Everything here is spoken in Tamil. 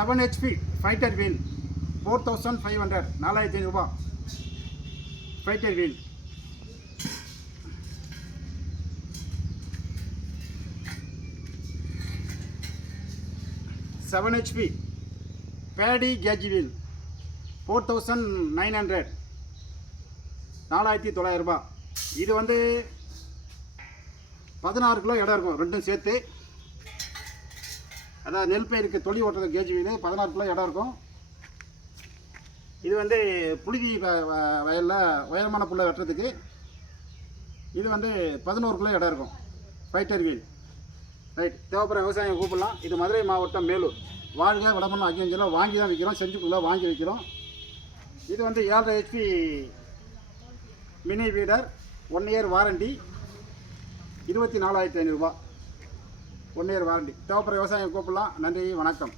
7 HP fighter wheel 4500 4500 fighter wheel. Seven HP paddy cage wheel 4900 4900. இது வந்து 16 கிலோ இடம் இருக்கும் ரெண்டும் சேர்த்து. அதாவது நெல் பயிருக்கு தொழி ஓட்டுறது கேஜ் வீல் 16 கிலோ இடம் இருக்கும். இது வந்து புழுதி வயலில் உயரமான புல்லை வெட்டுறதுக்கு இது வந்து 11 கிலோ இடம் இருக்கும் ஃபைட்டர் வீல். ரைட், தேவைப்படுற விவசாயம் கூப்பிடலாம். இது மதுரை மாவட்டம் மேலூர். வாழ்க வடமண்ணம் அங்கேயும் வாங்கி தான் விற்கிறோம், செஞ்சுக்குள்ளே வாங்கி விற்கிறோம். இது வந்து 7.5 HP மினி வீடர் 1 இயர் வாரண்டி 24,500 ரூபா. 1 இயர் வாரண்டி. தேவைப்படுற விவசாயம் கூப்பிடலாம். நன்றி, வணக்கம்.